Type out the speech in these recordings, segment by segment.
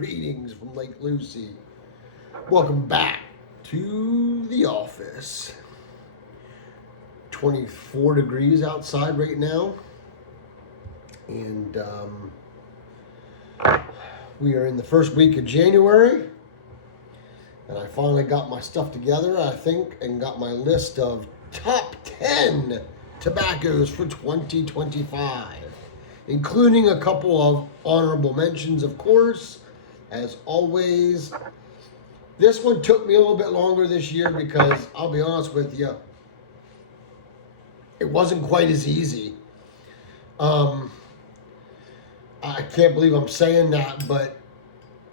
Greetings from Lake Lucy. Welcome back to the office. 24 degrees outside right now. And we are in the first week of January. And I finally got my stuff together, I think, and got my list of top 10 tobaccos for 2025, including a couple of honorable mentions, of course, as always. This one took me a little bit longer this year because, I'll be honest with you, it wasn't quite as easy. I can't believe I'm saying that, but,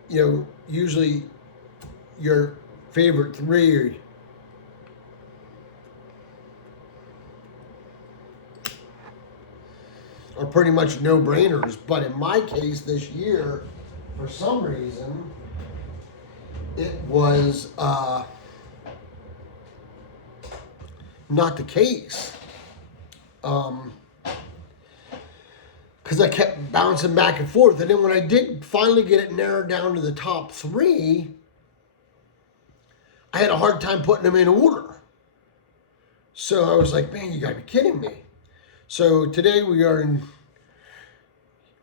you know, usually your favorite three are pretty much no-brainers. But in my case this year, for some reason, it was not the case. Because I kept bouncing back and forth. And then when I did finally get it narrowed down to the top three, I had a hard time putting them in order. So I was like, man, you gotta be kidding me. So today we are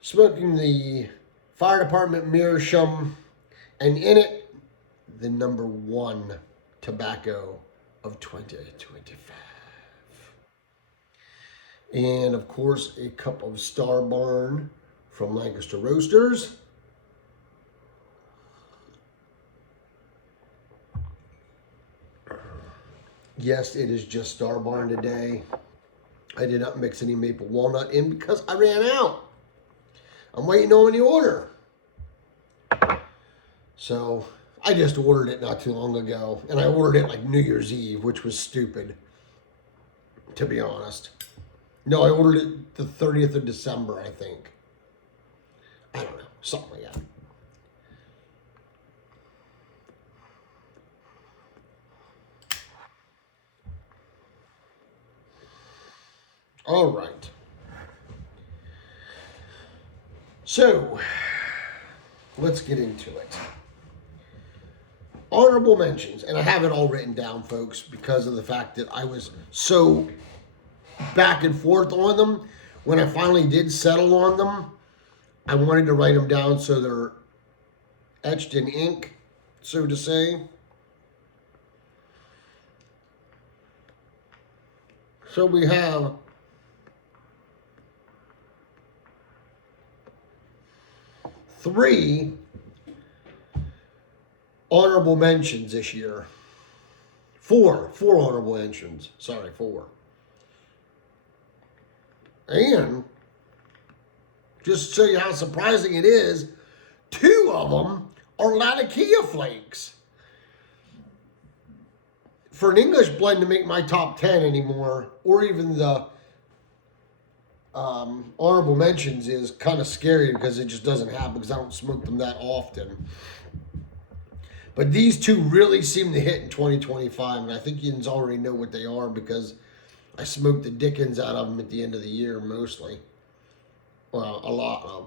smoking the Fire Department Meerschaum, and in it, the number one tobacco of 2025. And of course, a cup of Star Barn from Lancaster Roasters. Yes, it is just Star Barn today. I did not mix any maple walnut in because I ran out. I'm waiting on the order. So I just ordered it not too long ago. And I ordered it like New Year's Eve, which was stupid, to be honest. No, I ordered it the 30th of December, I think. I don't know, something like that. All right. So, let's get into it. Honorable mentions, and I have it all written down, folks, because of the fact that I was so back and forth on them. When I finally did settle on them, I wanted to write them down so they're etched in ink, so to say. So we have three honorable mentions this year. Four honorable mentions. Sorry, four. And just to show you how surprising it is, two of them are Latakia flakes. For an English blend to make my top 10 anymore, or even the honorable mentions, is kind of scary because it just doesn't happen because I don't smoke them that often. But these two really seem to hit in 2025, and I think you already know what they are because I smoked the dickens out of them at the end of the year mostly. Well, a lot of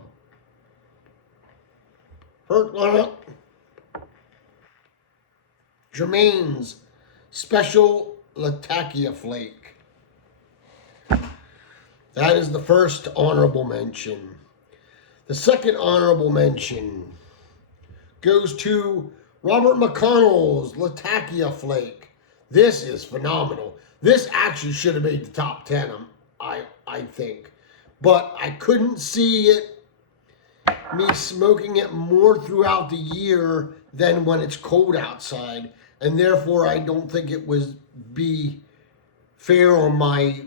them. Germain's Special Latakia Flake. That is the first honorable mention. The second honorable mention goes to Robert McConnell's Latakia Flake. This is phenomenal. This actually should have made the top 10, I think. But I couldn't see me smoking it more throughout the year than when it's cold outside. And therefore, I don't think it would be fair on my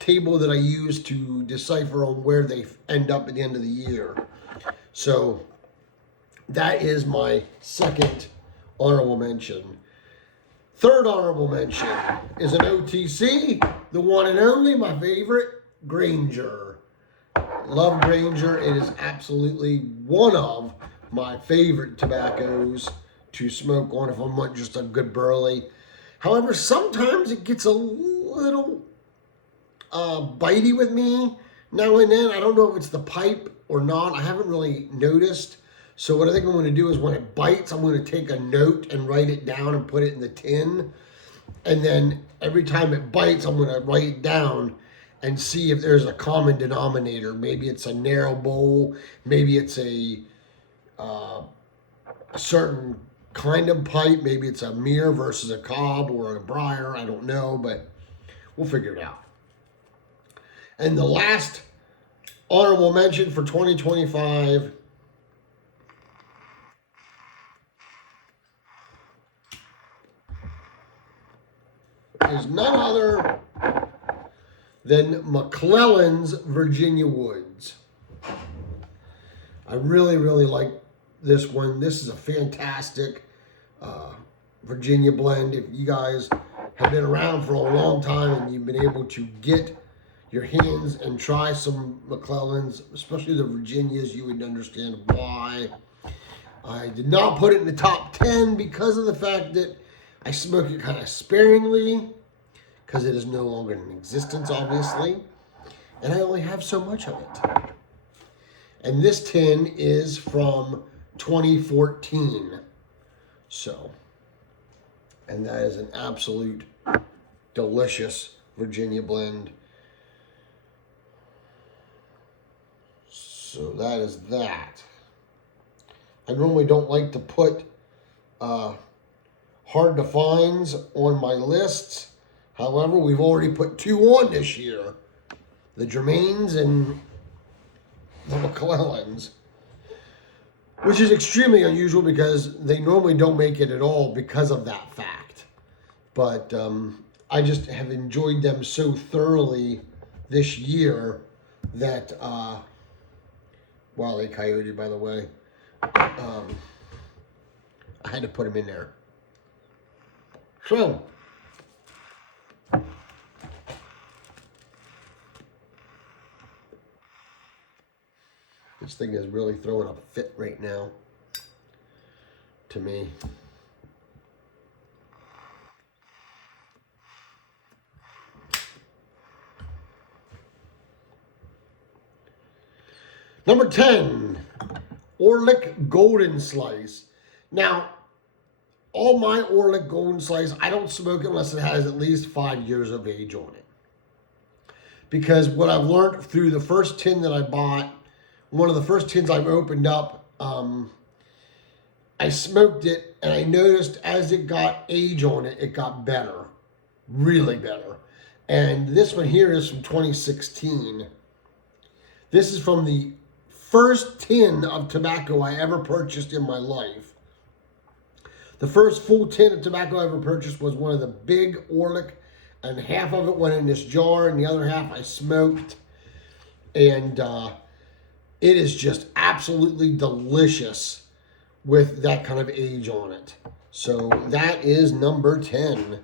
table that I use to decipher on where they end up at the end of the year. So that is my second honorable mention. Third honorable mention is an OTC, the one and only, my favorite, Granger. Love Granger. It is absolutely one of my favorite tobaccos to smoke on if I want just a good burley. However, sometimes it gets a little bitey with me now and then. I don't know if it's the pipe or not. I haven't really noticed. So what I think I'm going to do is when it bites, I'm going to take a note and write it down and put it in the tin. And then every time it bites, I'm going to write it down and see if there's a common denominator. Maybe it's a narrow bowl. Maybe it's a certain kind of pipe. Maybe it's a mirror versus a cob or a briar. I don't know, but we'll figure it out. And the last honorable mention for 2025 is none other than McClellan's Virginia Woods. I really, really like this one. This is a fantastic Virginia blend. If you guys have been around for a long time and you've been able to get your hands and try some McClellan's, especially the Virginias, you would understand why. I did not put it in the top 10 because of the fact that I smoke it kind of sparingly, because it is no longer in existence, obviously, and I only have so much of it. And this tin is from 2014. So, and that is an absolute delicious Virginia blend. So that is that. I normally don't like to put hard to finds on my lists. However, we've already put 2 on this year. The Germains and the McClellans. Which is extremely unusual because they normally don't make it at all because of that fact. But I just have enjoyed them so thoroughly this year that, Wile E. Coyote, by the way, I had to put them in there. So, this thing is really throwing a fit right now to me. Number 10, Orlick Golden Slice. Now, all my Orlick Golden Slice, I don't smoke it unless it has at least 5 years of age on it. Because what I've learned through the first tin that I bought, one of the first tins I've opened up, I smoked it and I noticed as it got age on it, it got better, really better. And this one here is from 2016. This is from the first tin of tobacco I ever purchased in my life. The first full tin of tobacco I ever purchased was one of the big Orlick, and half of it went in this jar and the other half I smoked. And it is just absolutely delicious with that kind of age on it. So that is number 10.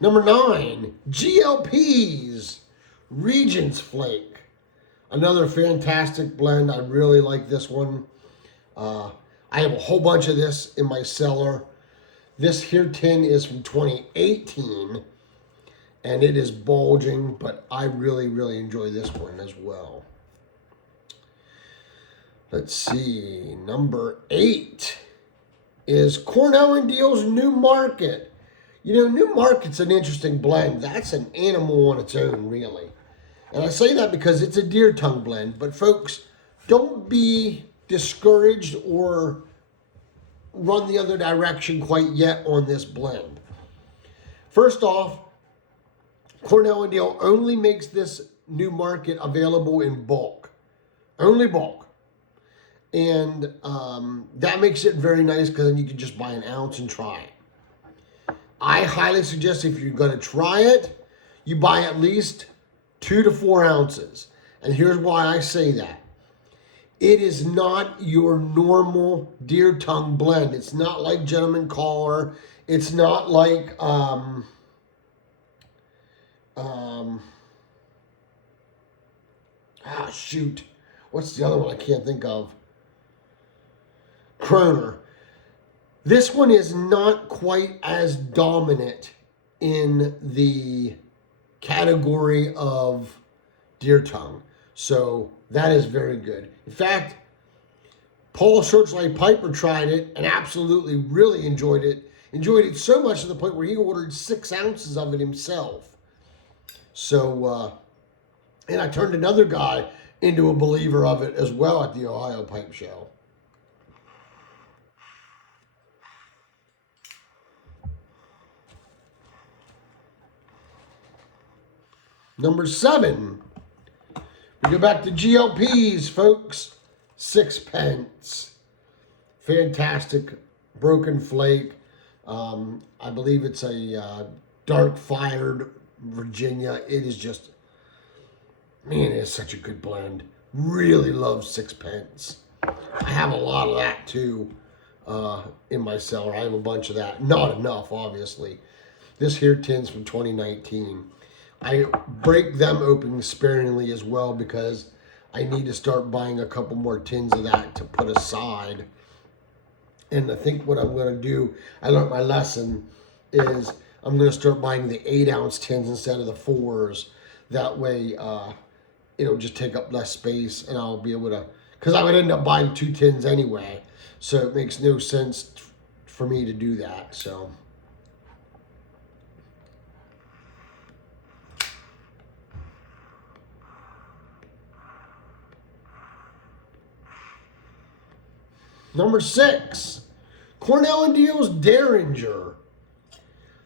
Number 9, GLP's Regent's Flake. Another fantastic blend. I really like this one. I have a whole bunch of this in my cellar. This here tin is from 2018, and it is bulging, but I really, really enjoy this one as well. Let's see, number 8 is Cornell and Deal's New Market. You know, New Market's an interesting blend. That's an animal on its own, really. And I say that because it's a deer tongue blend. But folks, don't be discouraged or run the other direction quite yet on this blend. First off, Cornell and Deal only makes this New Market available in bulk. Only bulk. And that makes it very nice because then you can just buy an ounce and try it. I highly suggest if you're going to try it, you buy at least 2 to 4 ounces. And here's why I say that. It is not your normal deer tongue blend. It's not like Gentleman Caller. It's not like shoot. What's the other one I can't think of? Kroner. This one is not quite as dominant in the category of deer tongue. So that is very good. In fact, Paul Searchlight Piper tried it and absolutely really enjoyed it. Enjoyed it so much to the point where he ordered 6 ounces of it himself. So, and I turned another guy into a believer of it as well at the Ohio Pipe Show. Number 7, we go back to GLPs, folks. Sixpence. Fantastic broken flake. I believe it's a dark fired Virginia. It is just, man, it is such a good blend. Really love Sixpence. I have a lot of that too in my cellar. I have a bunch of that. Not enough, obviously. This here tin's from 2019. I break them open sparingly as well because I need to start buying a couple more tins of that to put aside. And I think what I'm going to do, I learned my lesson, is I'm going to start buying the 8-ounce tins instead of the 4s. That way, it'll just take up less space, and I'll be able to, because I would end up buying 2 tins anyway. So it makes no sense for me to do that. So. Number 6, Cornell & Deal's Derringer.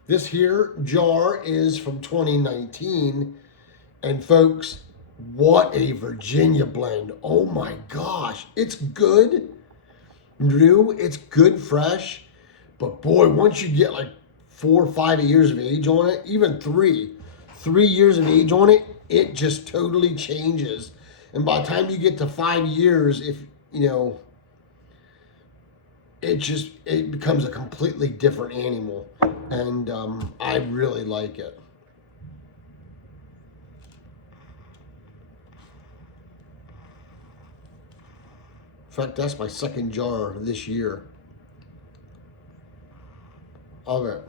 This here jar is from 2019. And folks, what a Virginia blend. Oh my gosh. It's good, new, it's good, fresh. But boy, once you get like 4 or 5 years of age on it, even 3 years of age on it, it just totally changes. And by the time you get to 5 years, if, you know, it becomes a completely different animal, and I really like it. In fact, that's my second jar this year of it.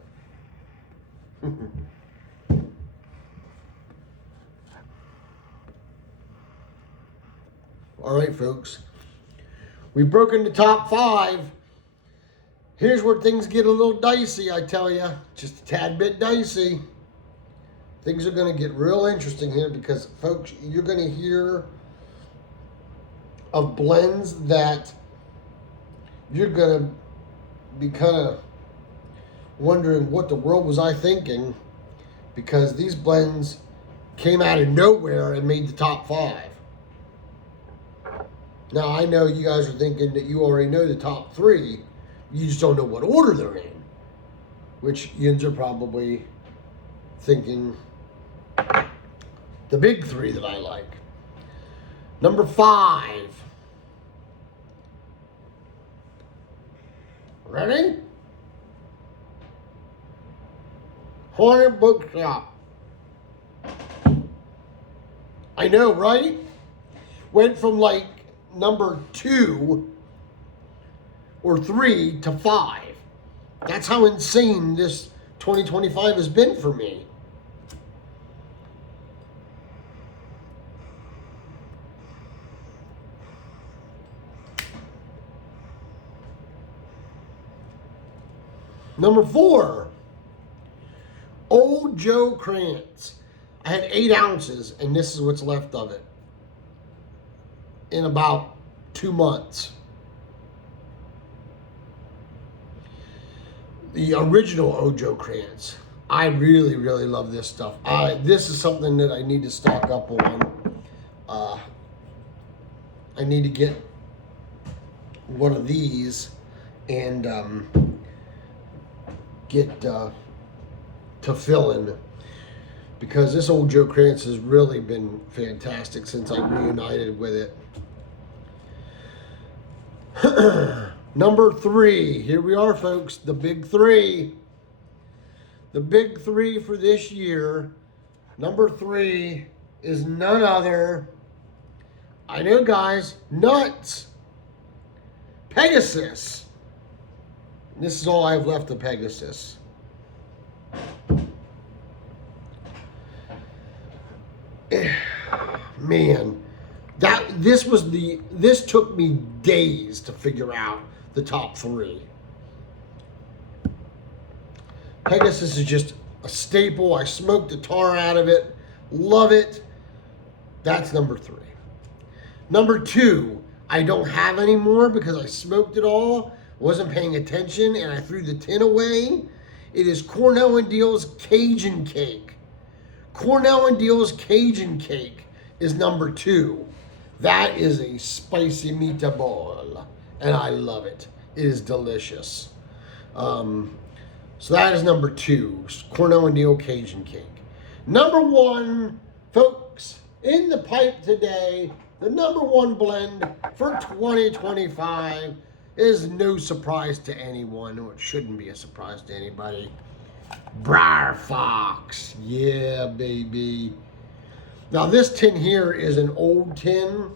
All right, folks, we've broken the top 5. Here's where things get a little dicey, I tell you. Just a tad bit dicey. Things are going to get real interesting here because, folks, you're going to hear of blends that you're going to be kind of wondering what the world was I thinking, because these blends came out of nowhere and made the top 5. Now, I know you guys are thinking that you already know the top 3. You just don't know what order they're in, which yins are probably thinking the big 3 that I like. Number 5. Ready? Haunted Bookshop. I know, right? Went from like number 2 or 3 to 5. That's how insane this 2025 has been for me. Number 4, Old Joe Krantz. I had 8 ounces, and this is what's left of it in about 2 months. The original Old Joe Krantz. I really, really love this stuff. This is something that I need to stock up on. I need to get one of these and get to fill in, because this Old Joe Krantz has really been fantastic since I reunited with it. Number 3, here we are, folks, the big 3. The big 3 for this year. Number 3 is none other, I know, guys, nuts, Pegasus. This is all I have left of Pegasus. Man, This took me days to figure out the top three. Pegasus is just a staple. I smoked the tar out of it. Love it. That's number 3. Number 2, I don't have anymore because I smoked it all, wasn't paying attention, and I threw the tin away. It is Cornell and Deal's Cajun Cake. Cornell and Deal's Cajun Cake is number 2. That is a spicy meatball, and I love it. It is delicious. So that is number 2, Cornell and Deal Cajun Cake. Number 1, folks, in the pipe today, the number 1 blend for 2025 is no surprise to anyone, or it shouldn't be a surprise to anybody. Briar Fox. Yeah, baby. Now this tin here is an old tin.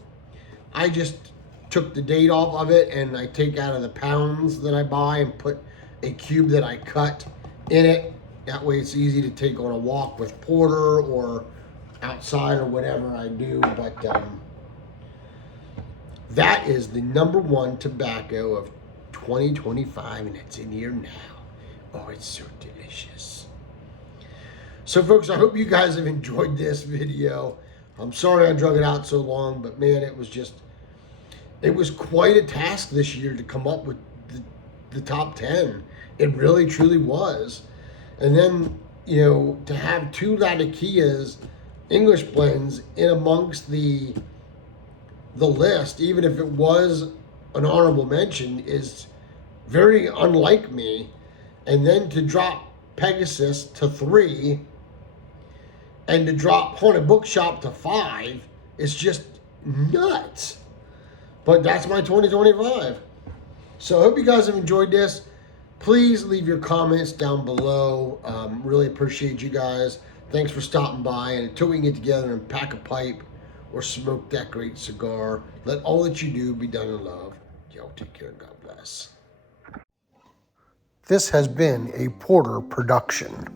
I just took the date off of it, and I take out of the pounds that I buy and put a cube that I cut in it. That way it's easy to take on a walk with porter or outside or whatever I do. But that is the number 1 tobacco of 2025, and it's in here now. Oh, it's so delicious. So folks, I hope you guys have enjoyed this video. I'm sorry I drug it out so long, but man, it was quite a task this year to come up with the top 10. It really truly was. And then, you know, to have 2 Latakias English blends in amongst the list, even if it was an honorable mention, is very unlike me. And then to drop Pegasus to 3 and to drop Haunted Bookshop to 5 is just nuts. But that's my 2025. So I hope you guys have enjoyed this. Please leave your comments down below. Really appreciate you guys. Thanks for stopping by. And until we can get together and pack a pipe or smoke that great cigar, let all that you do be done in love. Y'all take care and God bless. This has been a Porter production.